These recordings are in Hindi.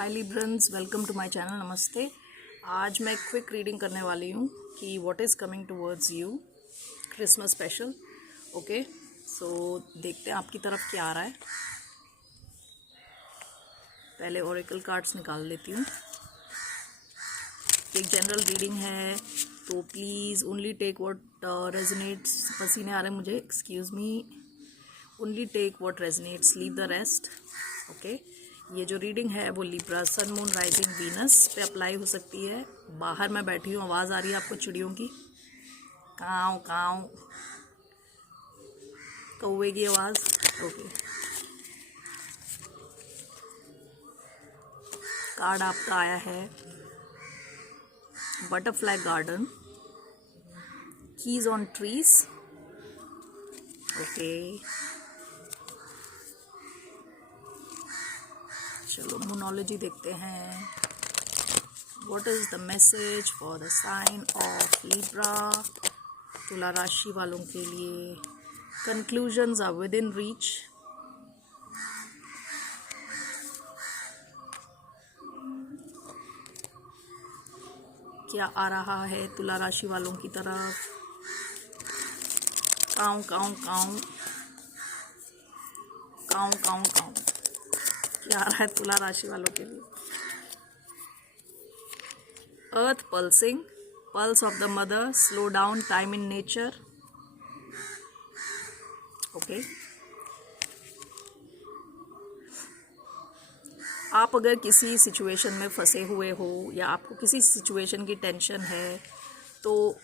Hi Librans, welcome to my channel. नमस्ते। आज मैं क्विक रीडिंग करने वाली हूँ कि what is coming towards you, Christmas special. Okay, so देखते हैं आपकी तरफ क्या आ रहा है। पहले ओरेकल कार्ड्स निकाल लेती हूँ। एक जनरल रीडिंग है, तो please only take what resonates. पसीने आ रहे हैं मुझे, excuse me. Only take what resonates, leave the rest. Okay, ये जो रीडिंग है वो Libra sun moon rising Venus पे अप्लाई हो सकती है। बाहर मैं बैठी हूँ, आवाज़ आ रही है आपको चिड़ियों की, काव काव, कौवे की आवाज़। ओके, कार्ड आपका आया है butterfly garden, keys on trees. Okay, चलो मोनोलॉजी देखते हैं। What is the message for the sign of Libra, तुला राशि वालों के लिए। Conclusions are within reach. क्या आ रहा है तुला राशि वालों की तरफ? काऊ काऊ काऊ काऊ काऊ काऊ, क्या आ रहा है तुला राशि वालों के लिए? Earth pulsing, pulse of the mother, slow down time in nature. Okay, आप अगर किसी सिचुएशन में फंसे हुए हो या आपको किसी सिचुएशन की टेंशन है, तो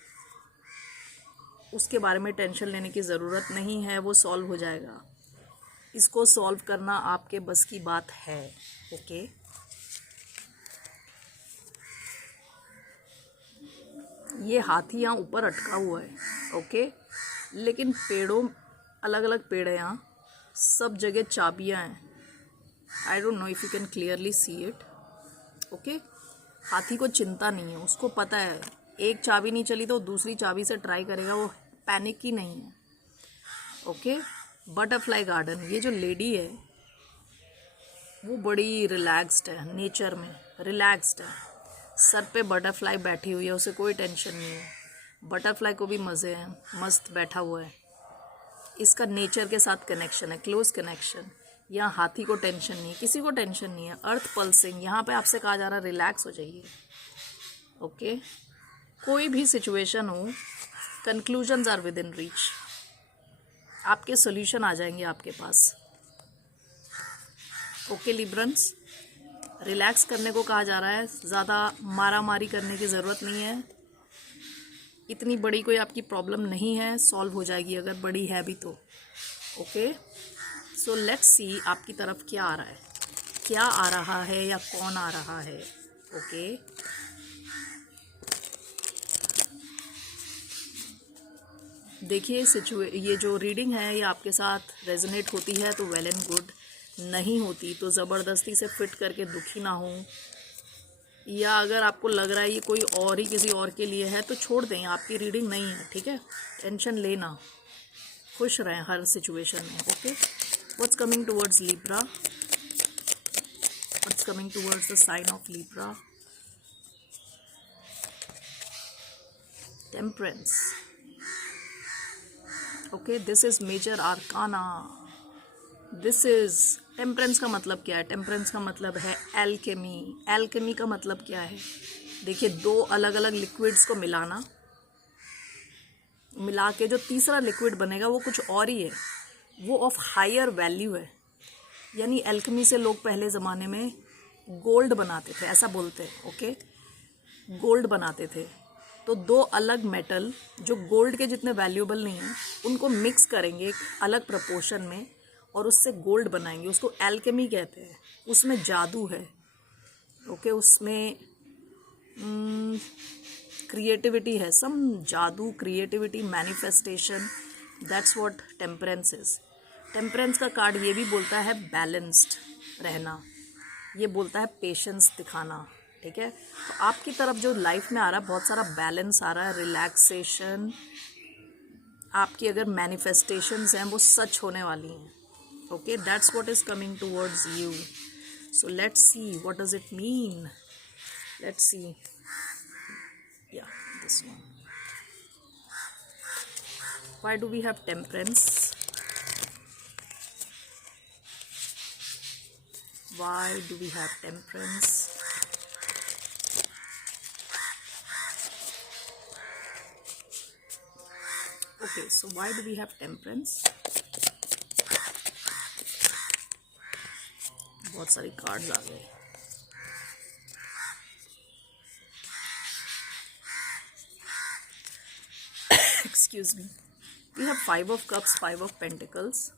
उसके बारे में टेंशन लेने की ज़रूरत नहीं है, वो सॉल्व हो जाएगा। इसको सॉल्व करना आपके बस की बात है। ओके, ये हाथी यहाँ ऊपर अटका हुआ है। ओके, लेकिन पेड़ों, अलग अलग पेड़ है यहाँ, सब जगह चाबियाँ हैं। I don't know if you can clearly see it. Okay, हाथी को चिंता नहीं है, उसको पता है एक चाबी नहीं चली तो दूसरी चाबी से ट्राई करेगा, वो पैनिक ही नहीं है। ओके, बटरफ्लाई गार्डन, ये जो लेडी है वो बड़ी रिलैक्स्ड है, नेचर में रिलैक्स्ड है। सर पे बटरफ्लाई बैठी हुई है, उसे कोई टेंशन नहीं है। बटरफ्लाई को भी मज़े हैं, मस्त बैठा हुआ है। इसका नेचर के साथ कनेक्शन है, क्लोज कनेक्शन। यहाँ हाथी को टेंशन नहीं है, किसी को टेंशन नहीं है। अर्थ पल्सिंग, यहाँ पे आपसे कहा जा रहा है रिलैक्स हो जाइए। ओके, कोई भी सिचुएशन हो, conclusions are within reach. आपके सॉल्यूशन आ जाएंगे आपके पास। ओके लिब्रन्स, रिलैक्स करने को कहा जा रहा है, ज़्यादा मारा मारी करने की ज़रूरत नहीं है। इतनी बड़ी कोई आपकी प्रॉब्लम नहीं है, सॉल्व हो जाएगी अगर बड़ी है भी तो। ओके, सो लेट्स सी आपकी तरफ क्या आ रहा है, क्या आ रहा है या कौन आ रहा है। ओके, देखिए ये जो रीडिंग है ये आपके साथ रेजोनेट होती है तो वेल एंड गुड, नहीं होती तो ज़बरदस्ती से फिट करके दुखी ना हो। या अगर आपको लग रहा है ये कोई और ही किसी और के लिए है तो छोड़ दें, आपकी रीडिंग नहीं है। ठीक है, टेंशन लेना, खुश रहें हर सिचुएशन में। Okay, what's coming towards Libra, what's coming towards the sign of Libra. Temperance. Okay, this is major arcana. This is temperance का मतलब क्या है? टेम्परेंस का मतलब है एल्केमी। एल्केमी का मतलब क्या है? देखिए, दो अलग अलग लिक्विड्स को मिलाना, मिला के जो तीसरा लिक्विड बनेगा वो कुछ और ही है, वो ऑफ हायर वैल्यू है। यानी एल्केमी से लोग पहले ज़माने में गोल्ड बनाते थे, ऐसा बोलते हैं। ओके, गोल्ड बनाते थे, तो दो अलग मेटल जो गोल्ड के जितने वैल्यूएबल नहीं हैं उनको मिक्स करेंगे एक अलग प्रपोर्शन में और उससे गोल्ड बनाएंगे, उसको एल्केमी कहते हैं। उसमें जादू है। ओके, उसमें क्रिएटिविटी है, सम जादू, creativity, manifestation, that's what temperance is. Temperance का कार्ड ये भी बोलता है बैलेंस्ड रहना, ये बोलता है पेशेंस दिखाना। ठीक है, तो आपकी तरफ जो लाइफ में आ रहा है बहुत सारा बैलेंस आ रहा है, रिलैक्सेशन। आपकी अगर मैनिफेस्टेशंस हैं वो सच होने वाली हैं। Okay, that's what is coming towards you. So let's see, what does it mean? Let's see. Yeah, this one. Why do we have temperance? Why do we have temperance? Okay, so why do we have temperance? बहुत सारी कार्ड्स आ गए. Excuse me. We have 5 of cups, 5 of pentacles.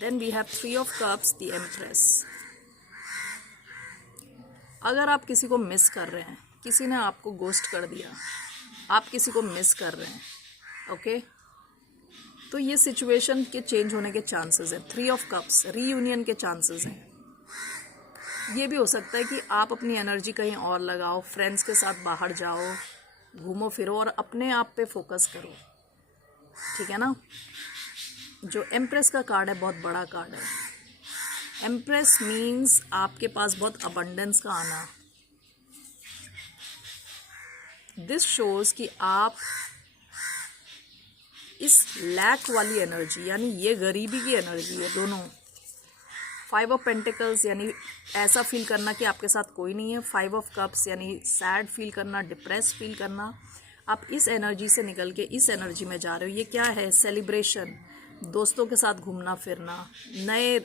Then we have 3 of cups, the empress. अगर आप किसी को मिस कर रहे हैं, किसी ने आपको गोस्ट कर दिया, आप किसी को मिस कर रहे हैं, ओके, तो ये सिचुएशन के चेंज होने के चांसेस हैं. 3 ऑफ कप्स, रीयूनियन के चांसेस हैं. ये भी हो सकता है कि आप अपनी एनर्जी कहीं और लगाओ, फ्रेंड्स के साथ बाहर जाओ, घूमो फिरो और अपने आप पे फोकस करो. ठीक है ना. जो एम्प्रेस का कार्ड है बहुत बड़ा कार्ड है. एम्प्रेस मीन्स आपके पास बहुत अबंडेंस का आना. दिस शोज कि आप इस लैक वाली एनर्जी, यानी ये गरीबी की एनर्जी है दोनों. 5 ऑफ पेंटिकल्स यानी ऐसा फील करना कि आपके साथ कोई नहीं है. 5 ऑफ कप्स यानी सैड फील करना, डिप्रेस फील करना. आप इस एनर्जी से निकल के इस एनर्जी में जा रहे हो. ये क्या है? सेलिब्रेशन, दोस्तों के साथ घूमना फिरना, नए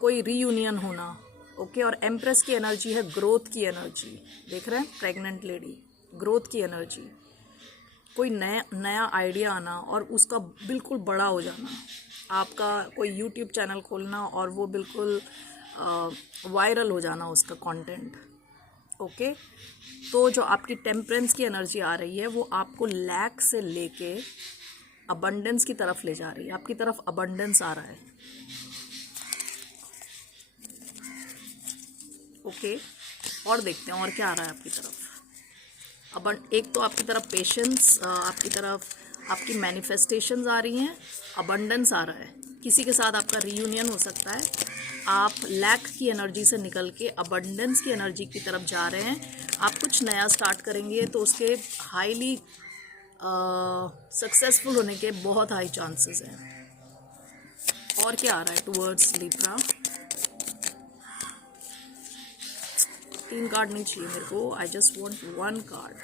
कोई रीयूनियन होना. ओके. और एम्प्रेस की एनर्जी है ग्रोथ की एनर्जी. देख रहे हैं, प्रेग्नेंट लेडी, ग्रोथ की एनर्जी. कोई नया आइडिया आना और उसका बिल्कुल बड़ा हो जाना. आपका कोई यूट्यूब चैनल खोलना और वो बिल्कुल वायरल हो जाना उसका कंटेंट. ओके. तो जो आपकी टेम्परेंस की एनर्जी आ रही है वो आपको लैक से लेके अबंडेंस की तरफ ले जा रही है. आपकी तरफ अबंडेंस आ रहा है. ओके. और देखते हैं और क्या आ रहा है आपकी तरफ. एक तो आपकी तरफ पेशेंस, आपकी तरफ आपकी मैनिफेस्टेशंस आ रही हैं, अबंडेंस आ रहा है. किसी के साथ आपका रीयूनियन हो सकता है. आप लैक की एनर्जी से निकल के अबंडेंस की एनर्जी की तरफ जा रहे हैं. आप कुछ नया स्टार्ट करेंगे तो उसके हाईली सक्सेसफुल होने के बहुत हाई चांसेस हैं. और क्या आ रहा है टुवर्ड्स लिब्रा? 3 कार्ड नहीं चाहिए मेरे को. I just want 1 card.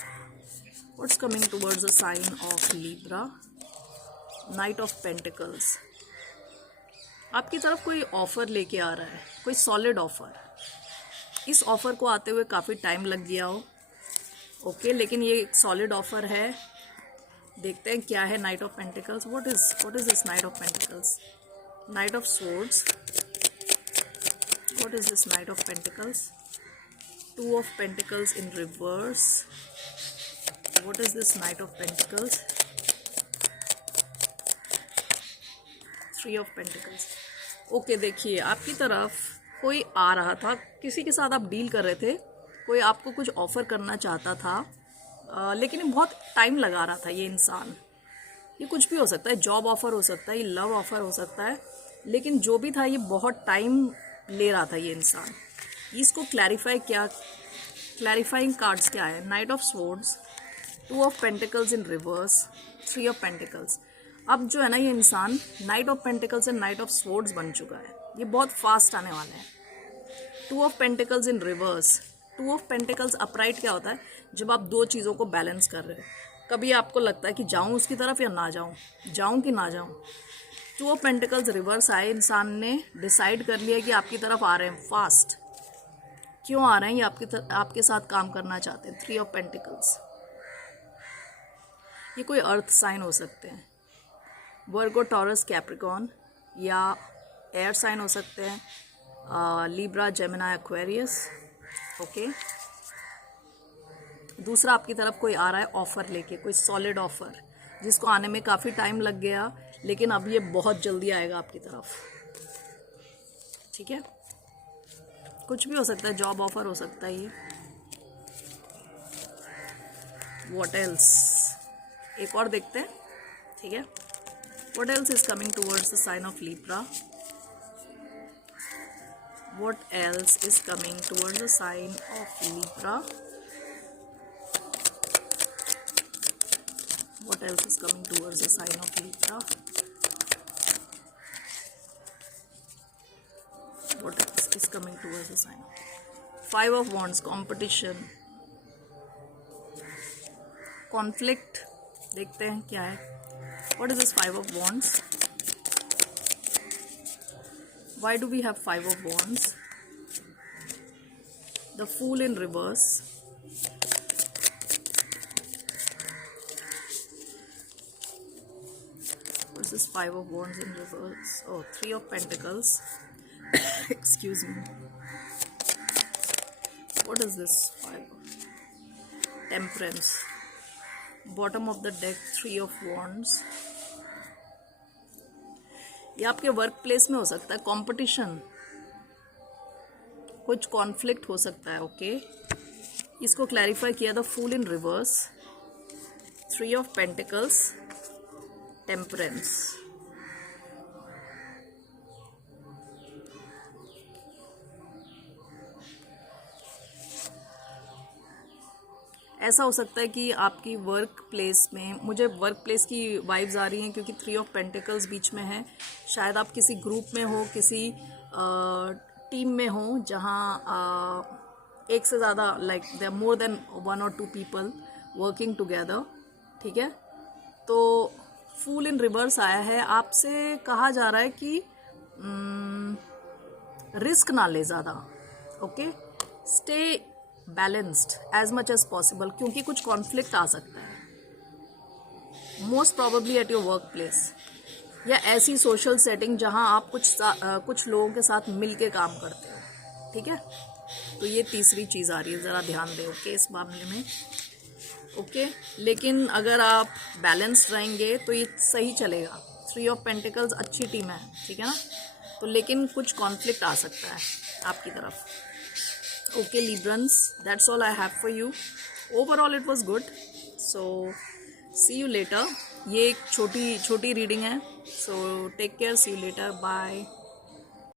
What's coming towards the sign of Libra? Knight of pentacles. आपकी तरफ कोई ऑफर लेके आ रहा है, कोई सॉलिड ऑफर. इस ऑफर को आते हुए काफ़ी टाइम लग गया हो. ओके. लेकिन ये एक सॉलिड ऑफर है. देखते हैं क्या है night of pentacles. What is this night of pentacles? Night of swords. What is this night of pentacles? 2 of Pentacles in reverse. What is this Knight of Pentacles? 3 of Pentacles. Okay. देखिए, आपकी तरफ कोई आ रहा था, किसी के साथ आप डील कर रहे थे, कोई आपको कुछ ऑफ़र करना चाहता था, लेकिन ये बहुत टाइम लगा रहा था. ये इंसान, ये कुछ भी हो सकता है, जॉब ऑफ़र हो सकता है, ये लव ऑफ़र हो सकता है, लेकिन जो भी था ये बहुत टाइम ले रहा था ये इंसान. इसको क्लैरिफाइंग कार्ड्स क्या है? Night of swords, 2 of pentacles in reverse, 3 of pentacles. अब जो है ना ये इंसान night of pentacles and night of swords बन चुका है. ये बहुत फास्ट आने वाला है. 2 of pentacles in reverse. 2 of pentacles upright क्या होता है? जब आप दो चीज़ों को बैलेंस कर रहे हो. कभी आपको लगता है कि जाऊँ उसकी तरफ या ना जाऊँ, जाऊँ कि ना जाऊँ. 2 ऑफ पेंटिकल्स रिवर्स आए. इंसान ने डिसाइड कर लिया कि आपकी तरफ आ रहे हैं फास्ट. क्यों आ रहे हैं? ये आपके साथ काम करना चाहते हैं. 3 ऑफ पेंटिकल्स. ये कोई अर्थ साइन हो सकते हैं, वर्गो, टॉरस, कैप्रिकॉन, या एयर साइन हो सकते हैं, लिब्रा, जेमिनी, एक्वेरियस. ओके. दूसरा, आपकी तरफ कोई आ रहा है ऑफ़र लेके, कोई सॉलिड ऑफ़र जिसको आने में काफ़ी टाइम लग गया, लेकिन अब ये बहुत जल्दी आएगा आपकी तरफ. ठीक है. कुछ भी हो सकता है, जॉब ऑफर हो सकता है ये. What else? एक और देखते हैं. ठीक है. What else is coming towards the sign of Libra? What else is coming towards the sign of Libra? What else is coming towards the sign of Libra? What else is coming towards the sign? Five of Wands, competition, conflict. देखते हैं क्या है. What is this Five of Wands? Why do we have Five of Wands? The Fool in reverse. What is this Five of Wands in reverse? Oh, Three of Pentacles. Excuse me. What is this Five of Temperance? Bottom of the deck, Three of Wands. ये आपके वर्क प्लेस में हो सकता है कंपटीशन, कुछ कॉन्फ्लिक्ट हो सकता है. ओके, इसको क्लैरिफाई किया. The fool in reverse, three of pentacles, temperance. ऐसा हो सकता है कि आपकी वर्क प्लेस में, मुझे वर्क प्लेस की वाइब्स आ रही हैं क्योंकि थ्री ऑफ पेंटिकल्स बीच में है. शायद आप किसी ग्रुप में हो, किसी टीम में हो जहाँ एक से ज़्यादा, like there more than 1 or 2 people working together. ठीक है, तो फूल इन रिवर्स आया है. आपसे कहा जा रहा है कि रिस्क ना ले ज़्यादा. Okay, stay balanced as much as possible, क्योंकि कुछ कॉन्फ्लिक्ट आ सकता है. Most probably at your work place या ऐसी सोशल सेटिंग जहां आप कुछ लोगों के साथ मिल के काम करते हो. ठीक है, तो ये तीसरी चीज़ आ रही है, ज़रा ध्यान दें. ओके, इस मामले में. ओके, लेकिन अगर आप बैलेंस्ड रहेंगे तो ये सही चलेगा. थ्री ऑफ पेंटिकल्स अच्छी टीम है. ठीक है ना, तो लेकिन कुछ कॉन्फ्लिक्ट आ सकता है आपकी तरफ. Okay, Librans, that's all I have for you. Overall it was good, so see you later. ये एक छोटी रीडिंग है, so take care, see you later, bye.